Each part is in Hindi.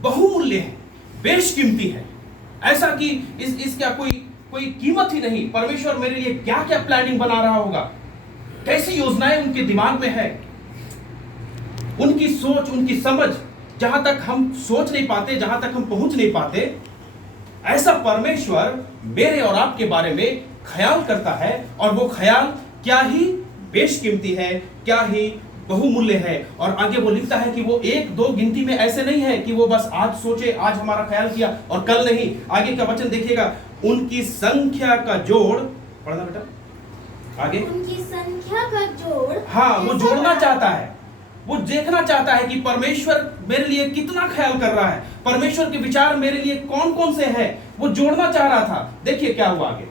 बहुमूल्य है, बेशकीमती है, ऐसा कि इसका कोई कीमत ही नहीं। परमेश्वर मेरे लिए क्या क्या प्लानिंग बना रहा होगा, कैसी योजनाएं उनके दिमाग में है, उनकी सोच, उनकी समझ जहां तक हम सोच नहीं पाते, जहां तक हम पहुंच नहीं पाते, ऐसा परमेश्वर मेरे और आपके बारे में ख्याल करता है। और वो ख्याल क्या ही बेशकीमती है, क्या ही बहुमूल्य है। और आगे वो लिखता है कि वो एक दो गिनती में ऐसे नहीं है कि वो बस आज सोचे, आज हमारा ख्याल किया और कल नहीं। आगे का वचन देखिएगा, उनकी संख्या का जोड़, पढ़ना बेटा आगे, उनकी संख्या का जोड़, हाँ वो जोड़ना चाहता है, वो देखना चाहता है कि परमेश्वर मेरे लिए कितना ख्याल कर रहा है, परमेश्वर के विचार मेरे लिए कौन कौन से हैं, वो जोड़ना चाह रहा था। देखिए क्या हुआ आगे,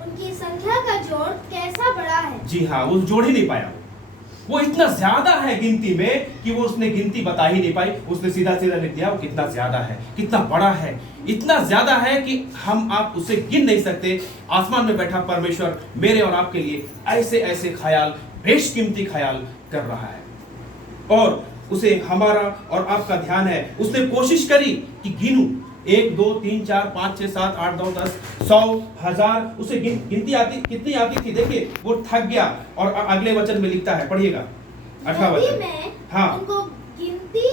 उनकी संख्या का जोड़ कैसा बड़ा है। जी हाँ, वो जोड़ ही नहीं पाया। वो इतना ज्यादा है गिनती में कि वो उसने गिनती बता ही नहीं पाई। उसने सीधा सीधा लिख दिया वो कितना ज्यादा है, कितना बड़ा है, इतना ज्यादा है कि हम आप उसे गिन नहीं सकते। आसमान में बैठा परमेश्वर मेरे और आपके लिए ऐसे ऐसे ख्याल, बेशकीमती ख्याल कर रहा है, और उसे हमारा और आपका ध्यान है। उसने कोशिश करी कि गिनूं, 1 2 3 4 5 6 7 8 9 10 100 1000, उसे गिनती आती, कितनी आती थी। देखिए वो थक गया। और अगले वचन में लिखता है, पढ़िएगा 18 वचन। मैं हाँ, उनको गिनती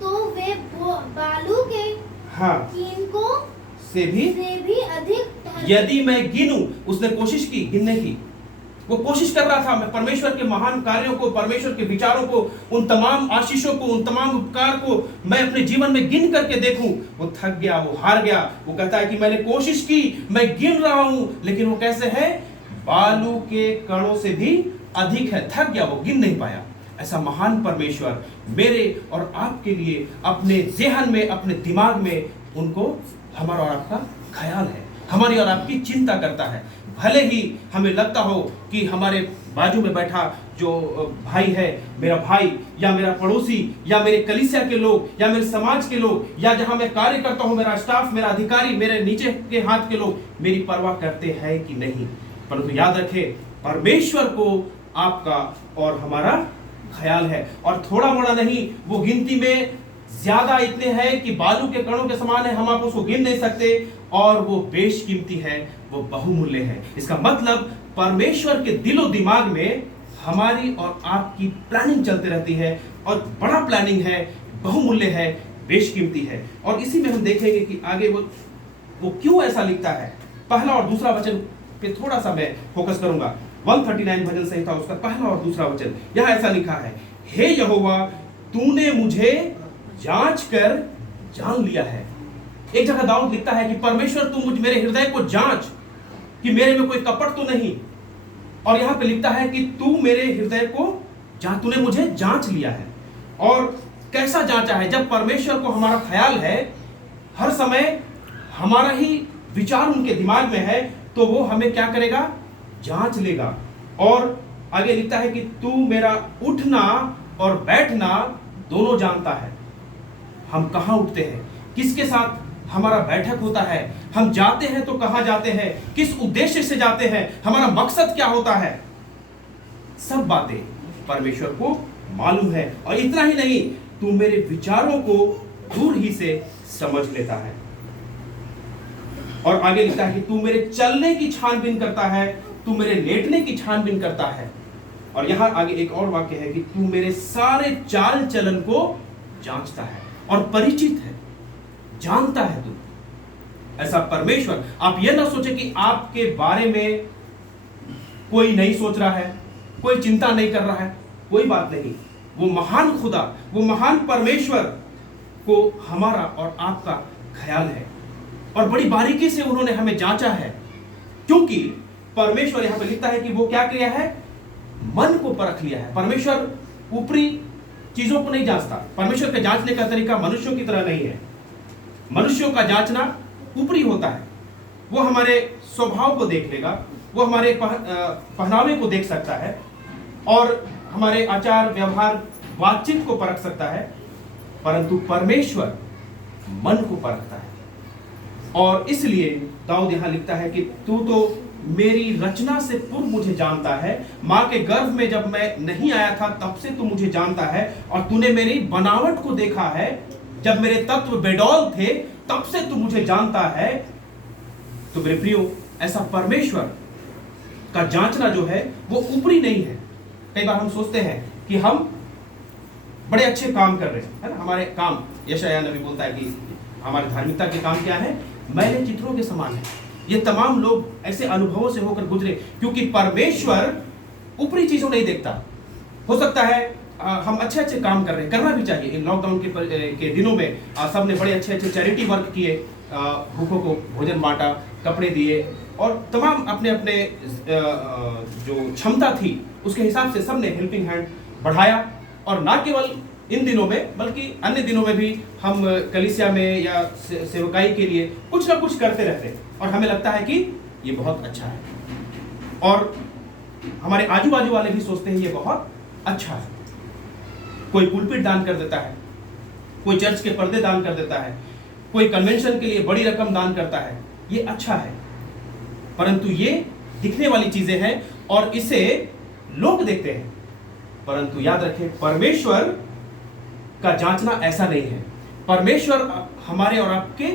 तो वे बालू के हाँ कीनकों से भी अधिक। यदि मैं गिनूं, उसने कोशिश की गिनने की, वो कोशिश कर रहा था मैं परमेश्वर के महान कार्यों को, परमेश्वर के विचारों को, उन तमाम आशीषों को, उन तमाम उपकार को मैं अपने जीवन में गिन करके देखूं। वो थक गया, वो हार गया। वो कहता है कि मैंने कोशिश की, मैं गिन रहा हूं, लेकिन वो कैसे है, बालू के कणों से भी अधिक है। थक गया, वो गिन नहीं पाया। ऐसा महान परमेश्वर मेरे और आपके लिए अपने ज़हन में, अपने दिमाग में उनको हमारा और आपका ख्याल है, हमारी और आपकी चिंता करता है। भले ही हमें लगता हो कि हमारे बाजू में बैठा जो भाई है, मेरा भाई या मेरा पड़ोसी या मेरे कलीसिया के लोग या मेरे समाज के लोग या जहां मैं कार्य करता हूं, मेरा स्टाफ, मेरा अधिकारी, मेरे नीचे के हाथ के लोग मेरी परवाह करते हैं कि नहीं, परंतु याद रखें परमेश्वर को आपका और हमारा ख्याल है। और थोड़ा मोड़ा नहीं, वो गिनती में ज्यादा इतने हैं कि बालू के कणों के समान है, हम आप उसको गिन नहीं सकते। और वो बेशकीमती है, वो बहुमूल्य है। इसका मतलब परमेश्वर के दिलो दिमाग में हमारी और आपकी प्लानिंग चलती रहती है, और बड़ा प्लानिंग है, बहुमूल्य है, बेशकीमती है। और इसी में हम देखेंगे कि आगे वो क्यों ऐसा लिखता है। पहला और दूसरा वचन पे थोड़ा सा मैं फोकस करूंगा। 139 भजन संहिता उसका पहला और दूसरा वचन, यहां ऐसा लिखा है, हे यहोवा तूने मुझे जांच कर जान लिया है। एक जगह दाऊद लिखता है कि परमेश्वर तू मेरे हृदय को जांच कि मेरे में कोई कपट तो नहीं। और यहां पे लिखता है कि तू मेरे हृदय को तूने मुझे जांच लिया है। और कैसा जांचा है, जब परमेश्वर को हमारा ख्याल है, हर समय हमारा ही विचार उनके दिमाग में है, तो वो हमें क्या करेगा, जांच लेगा। और आगे लिखता है कि तू मेरा उठना और बैठना दोनों जानता है। हम कहां उठते हैं, किसके साथ हमारा बैठक होता है, हम जाते हैं तो कहां जाते हैं, किस उद्देश्य से जाते हैं, हमारा मकसद क्या होता है, सब बातें परमेश्वर को मालूम है। और इतना ही नहीं, तू मेरे विचारों को दूर ही से समझ लेता है। और आगे लिखता है कि तू मेरे चलने की छानबीन करता है, तू मेरे लेटने की छानबीन करता है। और यहां आगे एक और वाक्य है कि तू मेरे सारे चाल चलन को जांचता है और परिचित है, जानता है तू। ऐसा परमेश्वर, आप यह ना सोचे कि आपके बारे में कोई नहीं सोच रहा है, कोई चिंता नहीं कर रहा है, कोई बात नहीं। वो महान खुदा, वो महान परमेश्वर को हमारा और आपका ख्याल है, और बड़ी बारीकी से उन्होंने हमें जांचा है। क्योंकि परमेश्वर यहां पे लिखता है कि वो क्या किया है, मन को परख लिया है। परमेश्वर ऊपरी चीजों को नहीं जांचता। परमेश्वर के जांचने का तरीका मनुष्यों की तरह नहीं है। मनुष्यों का जांचना ऊपरी होता है, वो हमारे स्वभाव को देख लेगा, वो हमारे पहनावे को देख सकता है, और हमारे आचार व्यवहार बातचीत को परख सकता है। परंतु परमेश्वर मन को परखता है। और इसलिए दाऊद यहां लिखता है कि तू तो मेरी रचना से पूर्व मुझे जानता है, मां के गर्भ में जब मैं नहीं आया था तब से तू मुझे जानता है, और तूने मेरी बनावट को देखा है, जब मेरे तत्व बेडौल थे तब से तू मुझे जानता है। तो मेरे प्रियो, ऐसा परमेश्वर का जांचना जो है वो ऊपरी नहीं है। कई बार हम सोचते हैं कि हम बड़े अच्छे काम कर रहे हैं, है ना, हमारे काम, यशायाह नबी बोलता है कि हमारी धार्मिकता के काम क्या है, मैले चित्रों के समान है। ये तमाम लोग ऐसे अनुभवों से होकर गुजरे, क्योंकि परमेश्वर ऊपरी चीजों नहीं देखता। हो सकता है हम अच्छे अच्छे काम कर रहे हैं, करना भी चाहिए। इन लॉकडाउन के दिनों में सबने बड़े अच्छे अच्छे चैरिटी वर्क किए, भूखों को भोजन बांटा, कपड़े दिए, और तमाम अपने अपने जो क्षमता थी उसके हिसाब से सबने हेल्पिंग हैंड बढ़ाया। और ना केवल इन दिनों में बल्कि अन्य दिनों में भी हम कलीसिया में या सेवकाई के लिए कुछ ना कुछ करते रहते हैं, और हमें लगता है कि ये बहुत अच्छा है, और हमारे आजू बाजू वाले भी सोचते हैं ये बहुत अच्छा है। कोई पुलपिट दान कर देता है, कोई चर्च के पर्दे दान कर देता है, कोई कन्वेंशन के लिए बड़ी रकम दान करता है, ये अच्छा है। परंतु ये दिखने वाली चीजें हैं और इसे लोग देखते हैं। परंतु याद रखें, परमेश्वर का जांचना ऐसा नहीं है। परमेश्वर हमारे और आपके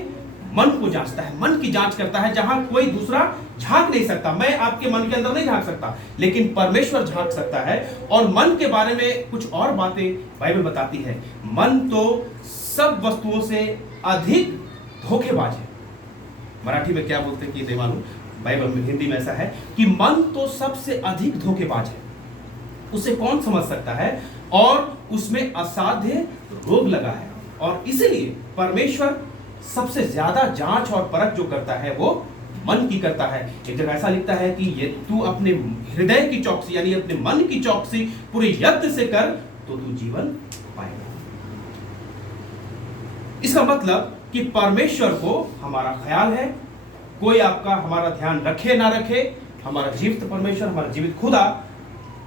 मन को जांचता है, मन की जांच करता है, जहां कोई दूसरा झांक नहीं सकता। मैं आपके मन के अंदर नहीं झांक सकता, लेकिन परमेश्वर झांक सकता है। और मन के बारे में कुछ और बातें बाइबल बताती है। मन तो सब वस्तुओं से अधिक धोखेबाज है। मराठी में क्या बोलते हैं कि नहीं मालूम, बाइबल में हिंदी में ऐसा है कि मन तो सबसे अधिक धोखेबाज है, उसे कौन समझ सकता है, और उसमें असाध्य रोग लगा है। और इसीलिए परमेश्वर सबसे ज्यादा जांच और परख जो करता है वो मन की करता है। एक जगह ऐसा लिखता है कि ये तू अपने हृदय की चौकसी यानी अपने मन की चौकसी पूरे यत्न से कर तो तू जीवन पाएगा। इसका मतलब कि परमेश्वर को हमारा ख्याल है। कोई आपका हमारा ध्यान रखे ना रखे, हमारा जीवित परमेश्वर, हमारा जीवित खुदा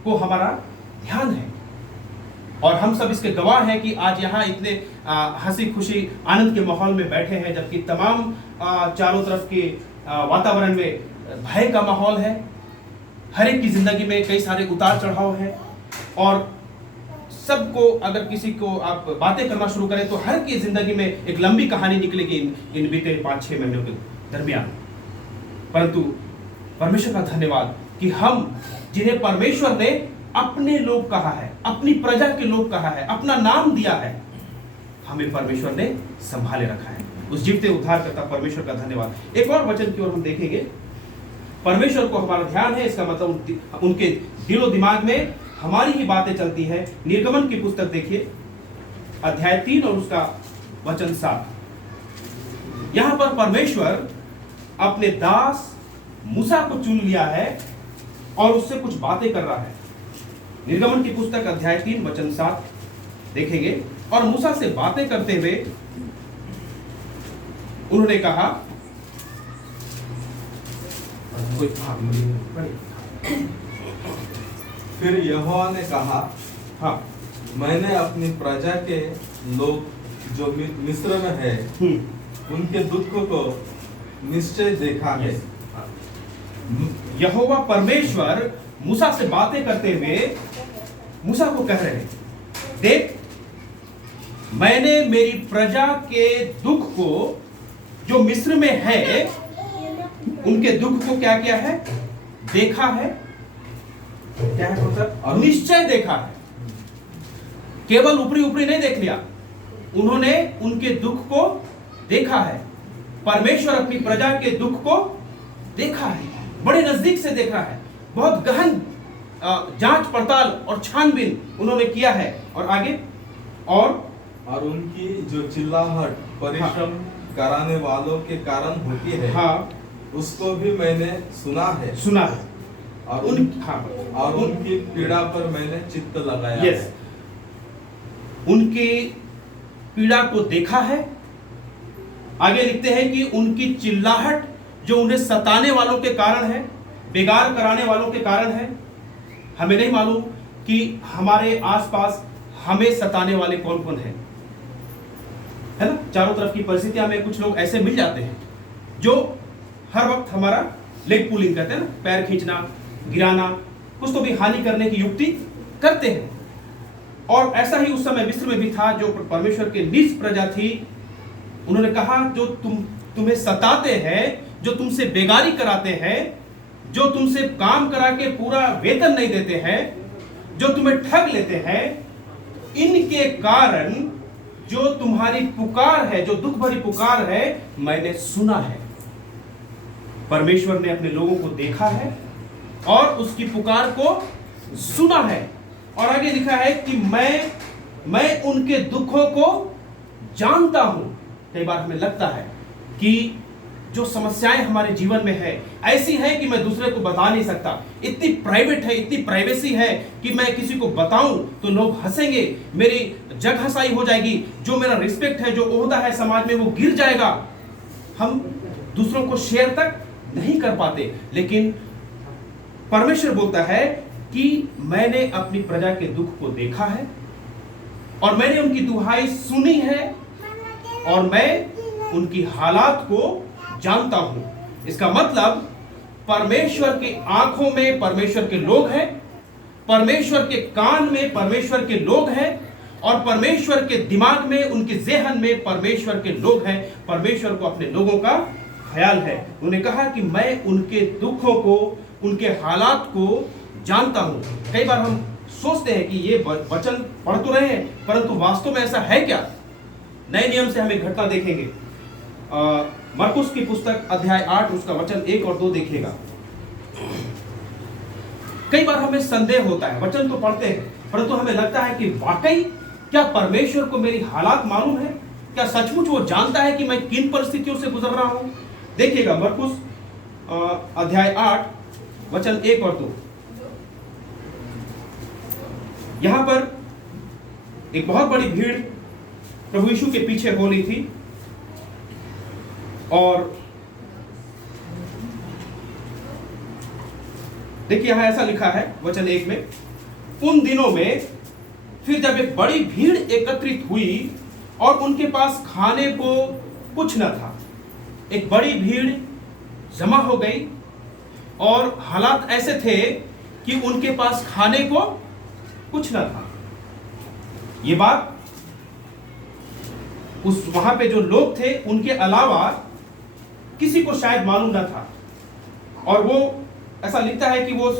को हमारा ध्यान है। और हम सब इसके गवाह हैं कि आज यहाँ इतने हंसी खुशी आनंद के माहौल में बैठे हैं, जबकि तमाम चारों तरफ के वातावरण में भय का माहौल है। हर एक की जिंदगी में कई सारे उतार चढ़ाव है, और सबको अगर किसी को आप बातें करना शुरू करें तो हर की जिंदगी में एक लंबी कहानी निकलेगी इन बीते 5-6 महीनों के दरमियान। परंतु परमेश्वर का धन्यवाद कि हम जिन्हें परमेश्वर ने अपने लोग कहा है, अपनी प्रजा के लोग कहा है, अपना नाम दिया है, हमें परमेश्वर ने संभाले रखा है। उस जीवते उद्धार करता परमेश्वर का धन्यवाद। एक और वचन की ओर हम देखेंगे। परमेश्वर को हमारा ध्यान है, इसका मतलब उनके दिलो दिमाग में हमारी ही बातें चलती है। निर्गमन की पुस्तक देखिए, अध्याय 3 और उसका वचन 7। यहां पर परमेश्वर अपने दास मूसा को चुन लिया है और उससे कुछ बातें कर रहा है। निर्गमन की पुस्तक अध्याय 3 वचन 7 देखेंगे। और मूसा से बातें करते हुए उन्होंने कहा, फिर यहोवा ने कहा, हाँ, मैंने अपनी प्रजा के लोग जो मिस्र में है उनके दुख को निश्चय देखा है। यहोवा परमेश्वर मूसा से बातें करते हुए मूसा को कह रहे हैं, देख, मैंने मेरी प्रजा के दुख को जो मिस्र में है उनके दुख को क्या किया है, देखा है। क्या है मतलब? निश्चय देखा है। केवल ऊपरी ऊपरी नहीं देख लिया, उन्होंने उनके दुख को देखा है। परमेश्वर अपनी प्रजा के दुख को देखा है, बड़े नजदीक से देखा है। बहुत गहन जांच पड़ताल और छानबीन उन्होंने किया है। और आगे, और उनकी जो चिल्लाहट परिश्रम कराने वालों के कारण होती है, हाँ, उसको भी मैंने सुना है। और उनकी पीड़ा पर मैंने चित्त लगाया है। उनकी पीड़ा को देखा है। आगे लिखते हैं कि उनकी चिल्लाहट जो उन्हें सताने वालों के कारण है, बेगार कराने वालों के कारण है। हमें नहीं मालूम कि हमारे आसपास हमें सताने वाले कौन कौन हैं, है ना। चारों तरफ की परिस्थितियां में कुछ लोग ऐसे मिल जाते हैं जो हर वक्त हमारा लेग पुलिंग कहते हैं ना, पैर खींचना, गिराना, कुछ तो भी हानि करने की युक्ति करते हैं। और ऐसा ही उस समय मिस्र में भी था, जो परमेश्वर की निज प्रजा थी। उन्होंने कहा जो तुम्हें सताते हैं, जो तुमसे बेगारी कराते हैं, जो तुमसे काम करा के पूरा वेतन नहीं देते हैं, जो तुम्हें ठग लेते हैं, इनके कारण जो तुम्हारी पुकार है, जो दुख भरी पुकार है, मैंने सुना है। परमेश्वर ने अपने लोगों को देखा है और उसकी पुकार को सुना है। और आगे लिखा है कि मैं उनके दुखों को जानता हूं। कई बार हमें लगता है कि जो समस्याएं हमारे जीवन में है ऐसी है कि मैं दूसरे को बता नहीं सकता, इतनी प्राइवेट है, इतनी प्राइवेसी है कि मैं किसी को बताऊं तो लोग हंसेंगे, मेरी जग हंसाई हो जाएगी, जो मेरा रिस्पेक्ट है, जो ओहदा है समाज में, वो गिर जाएगा। हम दूसरों को शेयर तक नहीं कर पाते। लेकिन परमेश्वर बोलता है कि मैंने अपनी प्रजा के दुख को देखा है और मैंने उनकी दुहाई सुनी है और मैं उनकी हालात को जानता हूं। इसका मतलब परमेश्वर की आंखों में परमेश्वर के लोग हैं, परमेश्वर के कान में परमेश्वर के लोग हैं और परमेश्वर के दिमाग में, उनके ज़हन में परमेश्वर के लोग हैं। परमेश्वर को अपने लोगों का ख्याल है। उन्होंने कहा कि मैं उनके दुखों को, उनके हालात को जानता हूं। कई बार हम सोचते हैं कि ये वचन पढ़ तो रहे हैं, परंतु वास्तव में ऐसा है क्या? नए नियम से हम एक घटना देखेंगे। मरकुस की पुस्तक अध्याय 8 उसका वचन 1 और 2 देखिएगा। कई बार हमें संदेह होता है, वचन तो पढ़ते हैं परंतु हमें लगता है कि वाकई क्या परमेश्वर को मेरी हालात मालूम है? क्या सचमुच वो जानता है कि मैं किन परिस्थितियों से गुजर रहा हूं? देखिएगा मरकुस अध्याय 8 वचन 1 और 2। यहां पर एक बहुत बड़ी भीड़ प्रभु यीशु के पीछे हो रही थी और देखिए यहां ऐसा लिखा है वचन 1 में, उन दिनों में फिर जब एक बड़ी भीड़ एकत्रित हुई और उनके पास खाने को कुछ न था। एक बड़ी भीड़ जमा हो गई और हालात ऐसे थे कि उनके पास खाने को कुछ न था। ये बात उस वहां पे जो लोग थे उनके अलावा किसी को शायद मालूम न था। और वो ऐसा लिखता है कि वो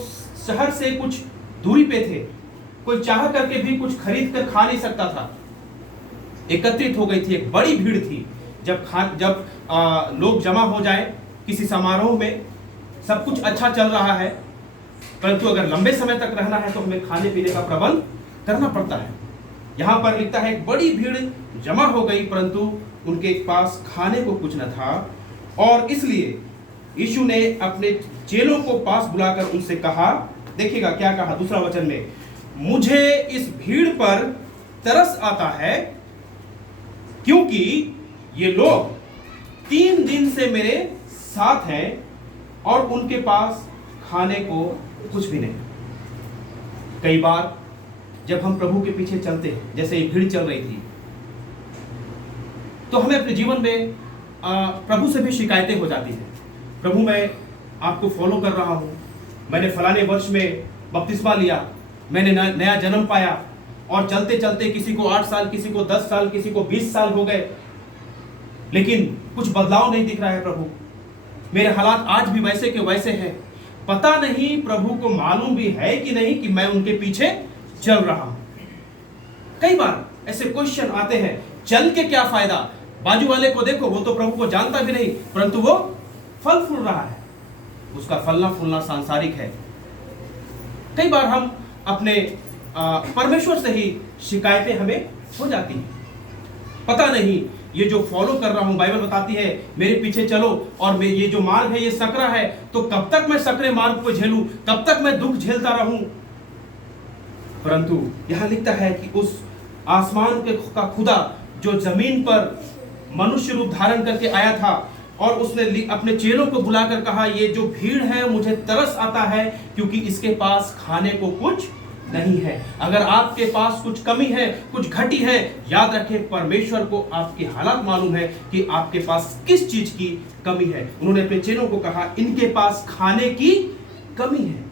शहर से कुछ दूरी पे थे, कोई चाह करके भी कुछ खरीद कर खा नहीं सकता था। एकत्रित हो गई थी, एक बड़ी भीड़ थी। जब लोग जमा हो जाए किसी समारोह में, सब कुछ अच्छा चल रहा है, परंतु अगर लंबे समय तक रहना है तो हमें खाने पीने का प्रबंध करना पड़ता है। यहां पर लिखता है एक बड़ी भीड़ जमा हो गई परंतु उनके पास खाने को कुछ न था और इसलिए यीशु ने अपने चेलों को पास बुलाकर उनसे कहा, देखिएगा क्या कहा दूसरा वचन में, मुझे इस भीड़ पर तरस आता है क्योंकि ये लोग 3 दिन से मेरे साथ हैं और उनके पास खाने को कुछ भी नहीं। कई बार जब हम प्रभु के पीछे चलते हैं, जैसे ये भीड़ चल रही थी, तो हमें अपने जीवन में प्रभु से भी शिकायतें हो जाती हैं। प्रभु मैं आपको फॉलो कर रहा हूँ, मैंने फलाने वर्ष में बपतिस्मा लिया, मैंने नया जन्म पाया और चलते चलते किसी को 8 साल, किसी को 10 साल, किसी को 20 साल हो गए, लेकिन कुछ बदलाव नहीं दिख रहा है। प्रभु मेरे हालात आज भी वैसे के वैसे हैं। पता नहीं प्रभु को मालूम भी है कि नहीं कि मैं उनके पीछे चल रहा हूं। कई बार ऐसे क्वेश्चन आते हैं, चल के क्या फायदा? बाजू वाले को देखो, वो तो प्रभु को जानता भी नहीं परंतु वो फल फूल रहा है, उसका फलना फूलना सांसारिक है। कई बार हम अपने परमेश्वर से ही शिकायतें हमें हो जाती हैं। पता नहीं ये जो फॉलो कर रहा हूं, बाइबल बताती है मेरे पीछे चलो और ये जो मार्ग है ये सकरा है, तो कब तक मैं सकरे मार्ग को झेलूं, कब तक मैं दुख झेलता रहूं? परंतु यहां लिखता है कि उस आसमान के का खुदा जो जमीन पर मनुष्य रूप धारण करके आया था और उसने अपने चेलों को बुलाकर कहा, ये जो भीड़ है मुझे तरस आता है क्योंकि इसके पास खाने को कुछ नहीं है। अगर आपके पास कुछ कमी है, कुछ घटी है, याद रखें परमेश्वर को आपकी हालात मालूम है कि आपके पास किस चीज की कमी है। उन्होंने अपने चेलों को कहा इनके पास खाने की कमी है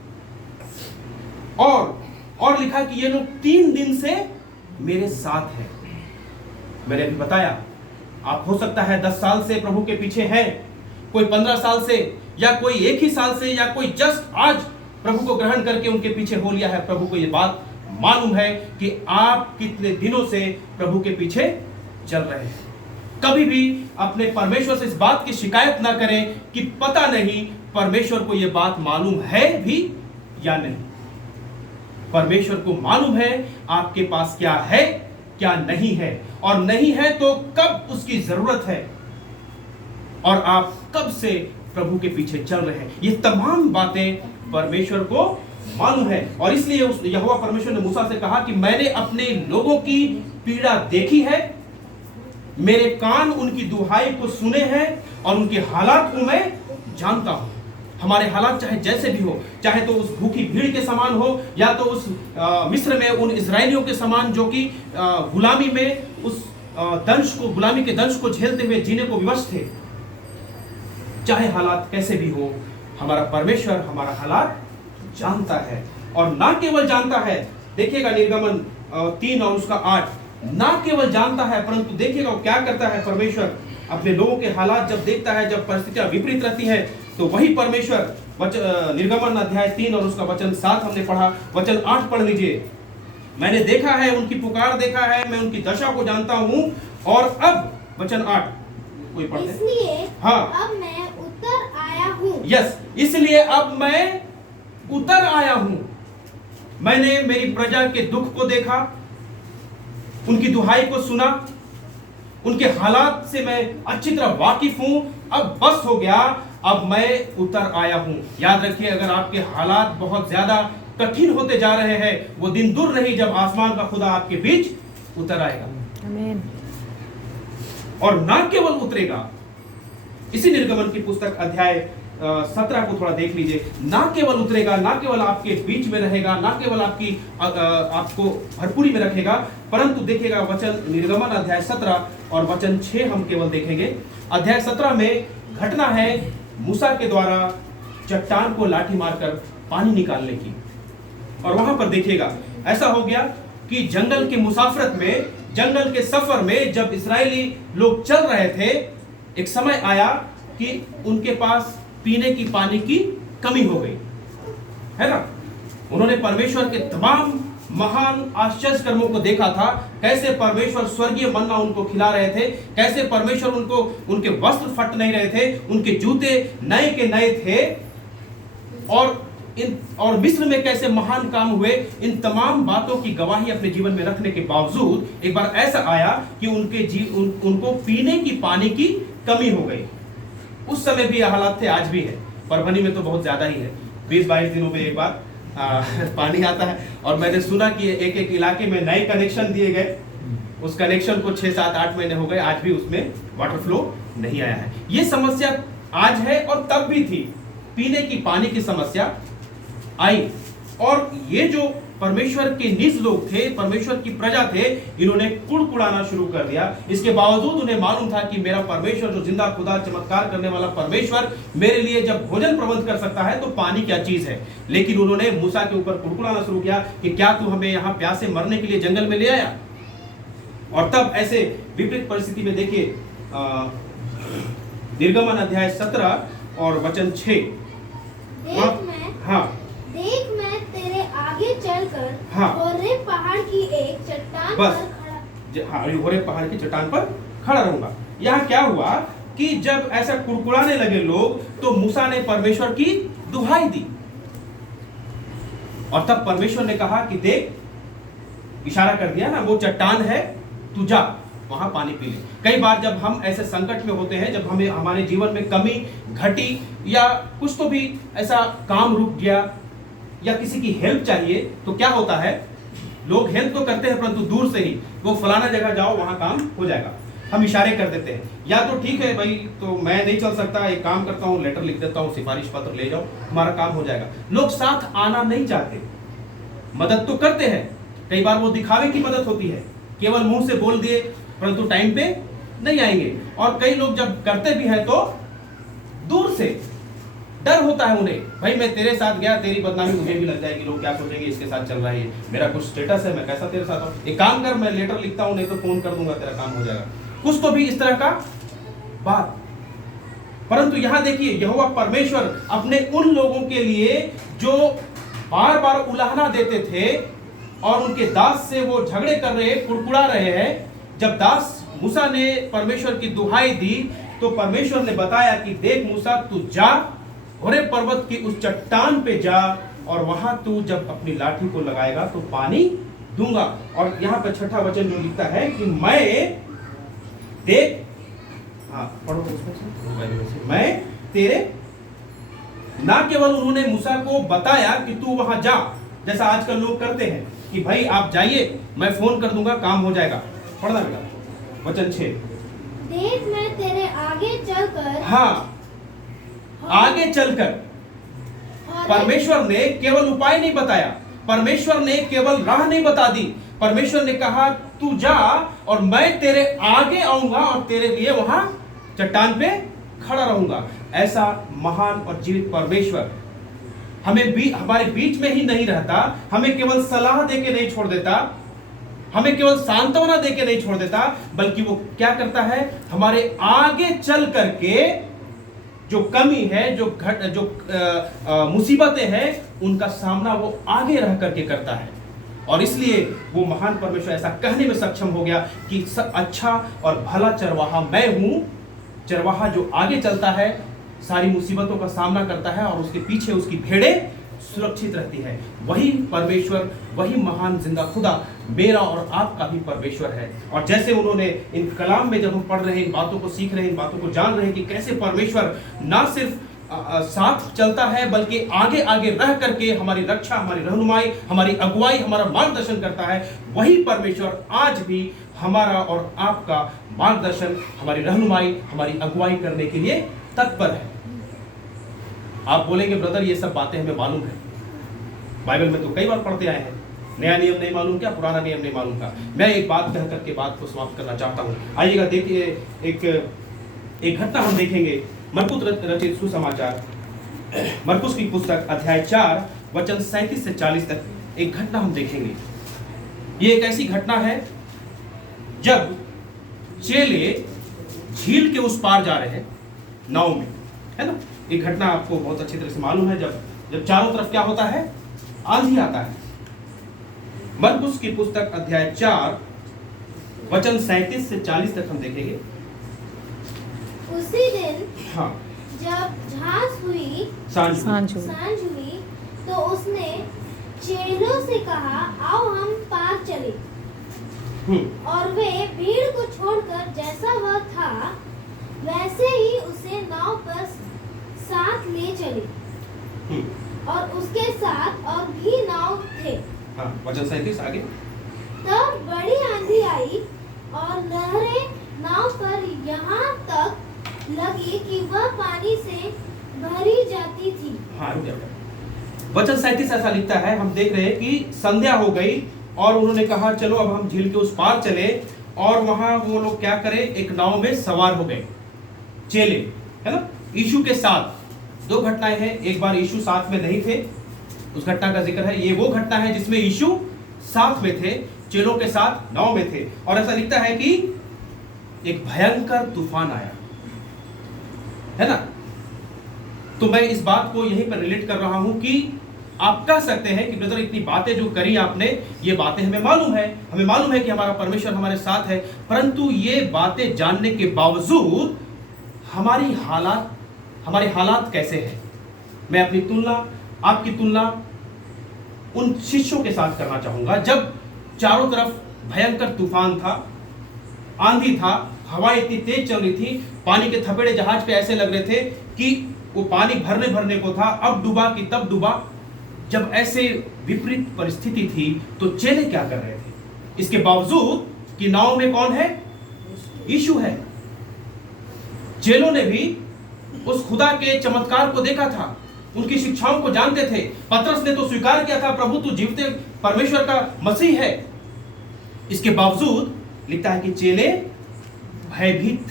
और लिखा कि ये लोग 3 दिन से मेरे साथ है। मैंने अभी बताया, आप हो सकता है 10 साल से प्रभु के पीछे हैं, कोई 15 साल से, या कोई 1 ही साल से, या कोई जस्ट आज प्रभु को ग्रहण करके उनके पीछे हो लिया है। प्रभु को ये बात मालूम है कि आप कितने दिनों से प्रभु के पीछे चल रहे हैं। कभी भी अपने परमेश्वर से इस बात की शिकायत ना करें कि पता नहीं परमेश्वर को यह बात मालूम है भी या नहीं। परमेश्वर को मालूम है आपके पास क्या है, क्या नहीं है, और नहीं है तो कब उसकी जरूरत है, और आप कब से प्रभु के पीछे चल रहे हैं। ये तमाम बातें परमेश्वर को मालूम है। और इसलिए उस यहोवा परमेश्वर ने मूसा से कहा कि मैंने अपने लोगों की पीड़ा देखी है, मेरे कान उनकी दुहाई को सुने हैं, और उनके हालात को मैं जानता हूं। हमारे हालात चाहे जैसे भी हो, चाहे तो उस भूखी भीड़ के समान हो, या तो उस मिस्र में उन इजरायलियों के समान जो कि गुलामी में उस दंश को, गुलामी के दंश को झेलते हुए जीने को विवश थे। चाहे हालात कैसे भी हो, हमारा परमेश्वर हमारा हालात जानता है। और ना केवल जानता है, देखिएगा निर्गमन 3 और उसका 8, ना केवल जानता है परंतु देखिएगा वो क्या करता है। परमेश्वर अपने लोगों के हालात जब देखता है, जब परिस्थितियां विपरीत रहती है, तो वही परमेश्वर निर्गमन अध्याय 3 और उसका वचन 7 हमने पढ़ा, वचन 8 पढ़ लीजिए। मैंने देखा है, उनकी पुकार देखा है, मैं उनकी दशा को जानता हूं, और अब वचन 8 कोई पढ़ते, इसलिए हाँ, अब मैं उतर आया हूं। यस, इसलिए अब मैं उतर आया हूं। मैंने मेरी प्रजा के दुख को देखा, उनकी दुहाई को सुना, उनके हालात से मैं अच्छी तरह वाकिफ हूं। अब बस हो गया, अब मैं उतर आया हूं। याद रखिए, अगर आपके हालात बहुत ज्यादा कठिन होते जा रहे हैं, वो दिन दूर नहीं जब आसमान का खुदा आपके बीच उतर आएगा। आमीन। और ना केवल उतरेगा, इसी निर्गमन की पुस्तक अध्याय 17 को थोड़ा देख लीजिए। ना केवल उतरेगा, ना केवल आपके बीच में रहेगा, ना केवल आपको भरपूरी में रखेगा, परंतु देखिएगा वचन निर्गमन अध्याय 17 और वचन 6 हम केवल देखेंगे। अध्याय 17 में घटना है मूसा के द्वारा चट्टान को लाठी मारकर पानी निकालने की। और वहां पर देखिएगा ऐसा हो गया कि जंगल के मुसाफरत में, जंगल के सफर में जब इस्राएली लोग चल रहे थे, एक समय आया कि उनके पास पीने की पानी की कमी हो गई, है ना। उन्होंने परमेश्वर के तमाम महान आश्चर्य कर्मों को देखा था, कैसे परमेश्वर स्वर्गीय मन्ना उनको खिला रहे थे, कैसे परमेश्वर उनको, उनके वस्त्र फट नहीं रहे थे, उनके जूते नए के नए थे, और मिस्र में कैसे महान काम हुए। इन तमाम बातों की गवाही अपने जीवन में रखने के बावजूद एक बार ऐसा आया कि उनको पीने की पानी की कमी हो गई। उस समय भी यह हालात थे, आज भी है। परभनी में तो बहुत ज्यादा ही है, 20-22 दिनों में एक बार पानी आता है। और मैंने सुना कि एक एक इलाके में नए कनेक्शन दिए गए, उस कनेक्शन को 6-7-8 महीने हो गए, आज भी उसमें वाटर फ्लो नहीं आया है। ये समस्या आज है और तब भी थी, पीने की पानी की समस्या आई। और ये जो परमेश्वर के निज लोग थे, परमेश्वर की प्रजा थे, इन्होंने कुड़कुड़ाना शुरू कर दिया। इसके बावजूद उन्हें मालूम था कि मेरा परमेश्वर जो जिंदा खुदा, चमत्कार करने वाला परमेश्वर मेरे लिए जब भोजन प्रबंध कर सकता है तो पानी क्या चीज है। लेकिन उन्होंने मूसा के ऊपर कुड़कुड़ाना शुरू किया कि क्या तू हमें यहाँ प्यासे मरने के लिए जंगल में ले आया। और तब ऐसे विपरीत परिस्थिति में देखिए निर्गमन अध्याय 17 और वचन 6, देख मैं तेरे आगे चलकर हाँ, होरेब पहाड़ की एक चट्टान बस, पर खड़ा, होरेब पहाड़ की चट्टान पर खड़ा रहूंगा। यहाँ क्या हुआ कि जब ऐसा कुड़कुड़ाने लगे लोग, तो मूसा ने परमेश्वर की दुहाई दी, और तब परमेश्वर ने कहा कि देख, इशारा कर दिया ना, वो चट्टान है, तू जा वहां पानी पी ले। कई बार जब हम ऐसे संकट में होते हैं, जब हमें हमारे जीवन में कमी घटी, या कुछ तो भी ऐसा काम रुक गया, या किसी की हेल्प चाहिए, तो क्या होता है, लोग हेल्प तो करते हैं परंतु दूर से ही, वो फलाना जगह जाओ वहां काम हो जाएगा, हम इशारे कर देते हैं। या तो ठीक है भाई, तो मैं नहीं चल सकता, एक काम करता हूं, लेटर लिख देता हूं, सिफारिश पत्र ले जाओ, हमारा काम हो जाएगा। लोग साथ आना नहीं चाहते, मदद तो करते हैं, कई बार वो दिखावे की मदद होती है, केवल मुंह से बोल दिए परंतु टाइम पे नहीं आएंगे। और कई लोग जब करते भी हैं तो दूर से, डर होता है उन्हें, भाई मैं तेरे साथ गया, तेरी बदनामी मुझे भी लग जाएगी, लोग क्या सोचेंगे इसके साथ चल रहा है, मेरा कुछ स्टेटस है, मैं कैसा तेरे साथ हूँ, एक काम कर मैं लेटर लिखता हूँ, नहीं तो फोन कर दूंगा, तेरा काम हो जाएगा, कुछ तो भी इस तरह का बात। परंतु यहां देखिए यहोवा परमेश्वर अपने उन लोगों के लिए जो बार बार उलाहना देते थे और उनके दास से वो झगड़े कर रहे, कुड़कुड़ा रहे हैं, जब दास मूसा ने परमेश्वर की दुहाई दी तो परमेश्वर ने बताया कि देख मूसा, तू जा होरेब पर्वत की उस चट्टान पे जा और वहां तू जब अपनी लाठी को लगाएगा तो पानी दूंगा। और यहां पर छठा वचन जो लिखता है कि मैं देख, हाँ पढ़ो उसमें, मैं तेरे, ना केवल उन्होंने मूसा को बताया कि तू वहां जा, जैसा आजकल लोग करते हैं कि भाई आप जाइए मैं फोन कर दूंगा काम हो जाएगा। पढ़ना बेटा वचन 6, देख मैं तेरे आगे चलकर, हाँ आगे चलकर, और परमेश्वर ने केवल उपाय नहीं बताया, परमेश्वर ने केवल राह नहीं बता दी, परमेश्वर ने कहा तू जा और मैं तेरे आगे आऊंगा और तेरे लिए वहां चट्टान पे खड़ा रहूंगा। ऐसा महान और जीवित परमेश्वर हमें भी हमारे बीच में ही नहीं रहता, हमें केवल सलाह देके नहीं छोड़ देता, हमें केवल सांत्वना देके नहीं छोड़ देता, बल्कि वो क्या करता है, हमारे आगे चल करके जो कमी है, जो मुसीबतें हैं, उनका सामना वो आगे रह करके करता है। और इसलिए वो महान परमेश्वर ऐसा कहने में सक्षम हो गया कि अच्छा और भला चरवाहा मैं हूं, चरवाहा जो आगे चलता है, सारी मुसीबतों का सामना करता है और उसके पीछे उसकी भेड़ें सुरक्षित रहती है। वही परमेश्वर, वही महान जिंदा खुदा मेरा और आपका भी परमेश्वर है। और जैसे उन्होंने इन कलाम में जब हम पढ़ रहे हैं, इन बातों को सीख रहे हैं, इन बातों को जान रहे हैं कि कैसे परमेश्वर ना सिर्फ साथ चलता है बल्कि आगे आगे रह करके हमारी रक्षा, हमारी रहनुमाई, हमारी अगुवाई, हमारा मार्गदर्शन करता है, वही परमेश्वर आज भी हमारा और आपका मार्गदर्शन, हमारी रहनुमाई, हमारी अगुवाई करने के लिए तत्पर है। आप बोलेंगे ब्रदर ये सब बातें हमें मालूम है, बाइबल में तो कई बार पढ़ते आए हैं, नया नियम नहीं मालूम क्या, पुराना नियम नहीं मालूम क्या। मैं एक बात कह करके बात को समाप्त करना चाहता हूँ। आइएगा देखिए एक घटना हम देखेंगे, मरकुस रचित सुसमाचार, मरकुस की पुस्तक अध्याय 4 वचन 37 से 40 तक एक घटना हम देखेंगे। ये एक ऐसी घटना है जब चेले झील के उस पार जा रहे हैं नाव में, है ना। एक घटना आपको बहुत अच्छी तरह से मालूम है, जब चारों तरफ क्या होता है, आंधी आता है। मरकुस की पुस्तक अध्याय 4 वचन 37 से 40 तक हम देखेंगे। उसी दिन हाँ, जब झांस हुई, सांझ हुई तो उसने चेलों से कहा आओ हम पार चले, और वे भीड़ को छोड़कर जैसा वह था वैसे ही उसे नाव पर साथ ले चले, और उसके साथ और भी नाव थे। हाँ, वचन 37 आगे। तब बड़ी आंधी आई और लहरें नाव पर यहाँ तक लगी कि वह पानी से भरी जाती थी। हाँ, रुक जाओ। वचन 37 ऐसा लिखता है, हम देख रहे हैं कि संध्या हो गई और उन्होंने कहा चलो अब हम झील के उस पार चले, और वहां वो लोग क्या करें, एक नाव में सवार हो गए चेले, है ना, यीशु के साथ। दो घटनाएं हैं, एक बार यीशु साथ में नहीं थे, उस घटना का जिक्र है। ये वो घटना है जिसमें यीशु साथ में थे, चेलों के साथ नाव में थे, और ऐसा लिखता है कि एक भयंकर तूफान आया, है ना। तो मैं इस बात को यहीं पर रिलेट कर रहा हूं कि आप कह सकते हैं कि ब्रदर इतनी बातें जो करी आपने, ये बातें हमें मालूम है कि हमारा परमेश्वर हमारे साथ है, परंतु ये बातें जानने के बावजूद हमारे हालात कैसे हैं। मैं अपनी तुलना, आपकी तुलना उन शिष्यों के साथ करना चाहूंगा जब चारों तरफ भयंकर तूफान था, आंधी था, हवा इतनी तेज चल रही थी, पानी के थपेड़े जहाज पे ऐसे लग रहे थे कि वो पानी भरने को था, अब डूबा कि तब डूबा। जब ऐसे विपरीत परिस्थिति थी तो चेले क्या कर रहे थे, इसके बावजूद कि नाव में कौन है, यीशु है। चेलों ने भी उस खुदा के चमत्कार को देखा था, उनकी शिक्षाओं को जानते थे। पतरस ने तो स्वीकार किया था, प्रभु तू जीवते परमेश्वर का मसीह है। इसके बावजूद लिखता है कि चेले भयभीत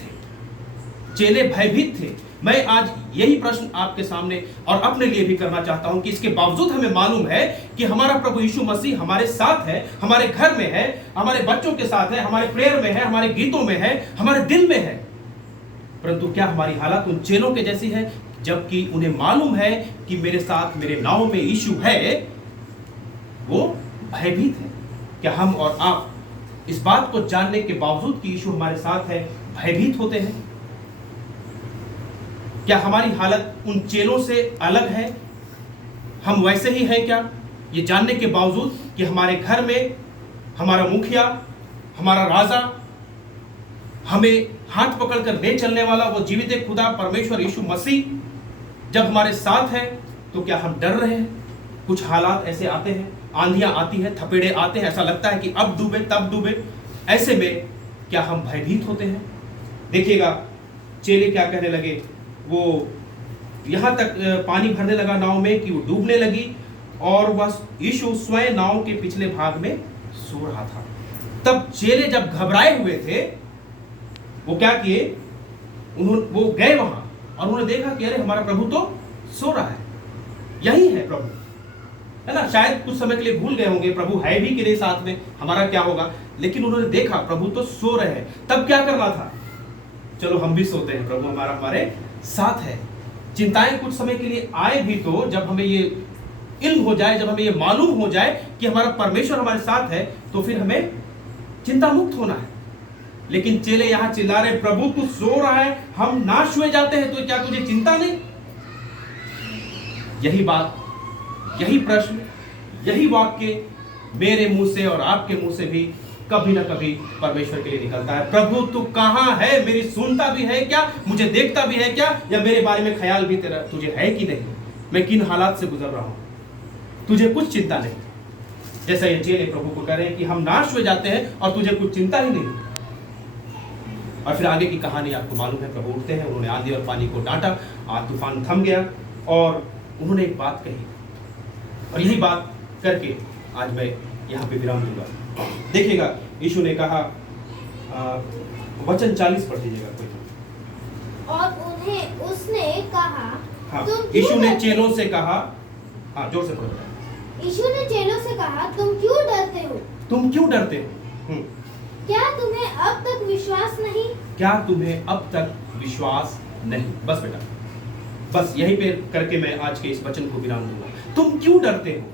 थे, मैं आज यही प्रश्न आपके सामने और अपने लिए भी करना चाहता हूं कि इसके बावजूद हमें मालूम है कि हमारा प्रभु यीशु मसीह हमारे साथ है, हमारे घर में है, हमारे बच्चों के साथ है, हमारे प्रेयर में है, हमारे गीतों में है, हमारे दिल में है, परंतु क्या हमारी हालत उन चेलों के जैसी है जबकि उन्हें मालूम है कि मेरे साथ मेरे नाव में यीशु है, वो भयभीत है? क्या हम और आप इस बात को जानने के बावजूद कि यीशु हमारे साथ है भयभीत होते हैं? क्या हमारी हालत उन चेलों से अलग है? हम वैसे ही हैं क्या, ये जानने के बावजूद कि हमारे घर में हमारा मुखिया, हमारा राजा, हमें हाथ पकड़कर ले चलने वाला वो जीवित खुदा परमेश्वर यीशु मसीह जब हमारे साथ है, तो क्या हम डर रहे हैं? कुछ हालात ऐसे आते हैं, आंधियां आती हैं, थपेड़े आते हैं, ऐसा लगता है कि अब डूबे तब डूबे, ऐसे में क्या हम भयभीत होते हैं? देखिएगा चेले क्या कहने लगे, वो यहां तक पानी भरने लगा नाव में कि वो डूबने लगी और वह यीशु स्वयं नाव के पिछले भाग में सो रहा था। तब चेले जब घबराए हुए थे, वो क्या किए, वो गए वहां और उन्होंने देखा कि अरे हमारा प्रभु तो सो रहा है, यही है प्रभु, है ना। शायद कुछ समय के लिए भूल गए होंगे प्रभु है भी कि नहीं साथ में, हमारा क्या होगा, लेकिन उन्होंने देखा प्रभु तो सो रहे हैं। तब क्या करना था, चलो हम भी सोते हैं, प्रभु हमारे साथ है। चिंताएं कुछ समय के लिए आए भी तो जब हमें ये इल्म हो जाए, जब हमें ये मालूम हो जाए कि हमारा परमेश्वर हमारे साथ है, तो फिर हमें चिंता मुक्त होना है। लेकिन चेले यहां चिल्ला रहे, प्रभु तू सो रहा है, हम नाश हुए जाते हैं, तो क्या तुझे चिंता नहीं? यही बात, यही प्रश्न, यही वाक्य मेरे मुंह से और आपके मुंह से भी कभी ना कभी परमेश्वर के लिए निकलता है। प्रभु तू कहां है, मेरी सुनता भी है क्या, मुझे देखता भी है क्या, या मेरे बारे में ख्याल भी तेरा तुझे है कि नहीं, मैं किन हालात से गुजर रहा हूं, तुझे कुछ चिंता नहीं? जैसा ये चेले प्रभु को कह रहे हैं कि हम नाश हो जाते हैं और तुझे कुछ चिंता ही नहीं। और फिर आगे की कहानी आपको मालूम है, प्रभु उठते हैं, उन्होंने आंधी और पानी को डांटा, तूफान थम गया और उन्होंने एक बात कही, और यही बात करके आज मैं यहाँ पे विराम दूंगा। देखिएगा यीशु ने कहा, वचन 40 पढ़ दीजिएगा कोई। और उन्हें उसने कहा, हाँ, तुम क्यों यीशु ने डरते? चेलों से कहा, हाँ जोर से पढ़ो। यीशु ने चेलों से कहा, तुम क्यों डरते हो? तुम क्यों डरते हो? क्या तुम्हें अब तक विश्वास नहीं? क्या तुम्हें अब तक विश्वास नहीं? बस बेटा, बस यहीं पे करके मैं आज के इस वचन को विराम दूंगा। तुम क्यों डरते हो?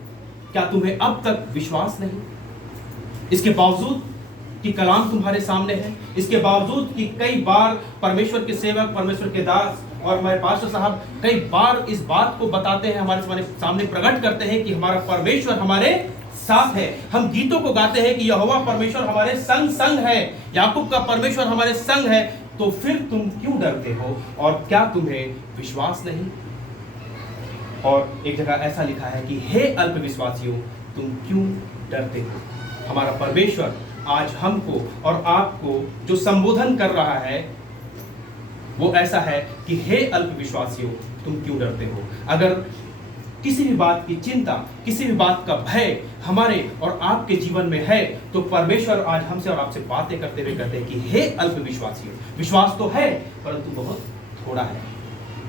क्या तुम्हें अब तक विश्वास नहीं? इसके बावजूद कि कलाम तुम्हारे सामने है, इसके बावजूद कि कई बार परमेश्वर के सेवक, परमेश्वर के दास और हमारे पास्टर साहब कई बार इस बात को बताते हैं, हमारे सामने प्रकट करते हैं कि हमारा परमेश्वर हमारे साथ है। हम गीतों को गाते हैं कि यहोवा परमेश्वर हमारे संग संग है, याकूब का परमेश्वर हमारे संग है, तो फिर तुम क्यों डरते हो और क्या तुम्हें विश्वास नहीं? और एक जगह ऐसा लिखा है कि हे अल्पविश्वासियों, तुम क्यों डरते हो? हमारा परमेश्वर आज हमको और आपको जो संबोधन कर रहा है वो ऐसा है कि हे अल्पविश्वासियों, तुम क्यों डरते हो? अगर किसी भी बात की चिंता, किसी भी बात का भय हमारे और आपके जीवन में है, तो परमेश्वर आज हमसे और आपसे बातें करते हुए कहते हैं कि हे अल्पविश्वासियों, विश्वास तो है परंतु बहुत थोड़ा है,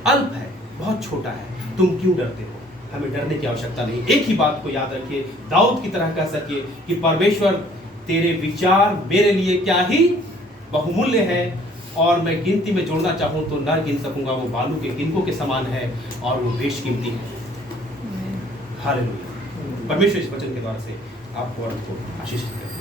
अल्प है, बहुत छोटा है, तुम क्यों डरते हो? हमें डरने की आवश्यकता नहीं। एक ही बात को याद रखिए, दाऊद की तरह कह सकिए कि परमेश्वर तेरे विचार मेरे लिए क्या ही बहुमूल्य है, और मैं गिनती में जोड़ना चाहूं तो न गिन सकूंगा, वो बालू के गिनकों के समान है और वो बेशकीमती है। हालेलुया। परमेश्वर इस वचन के द्वारा से आपको और हमको आशीष दें।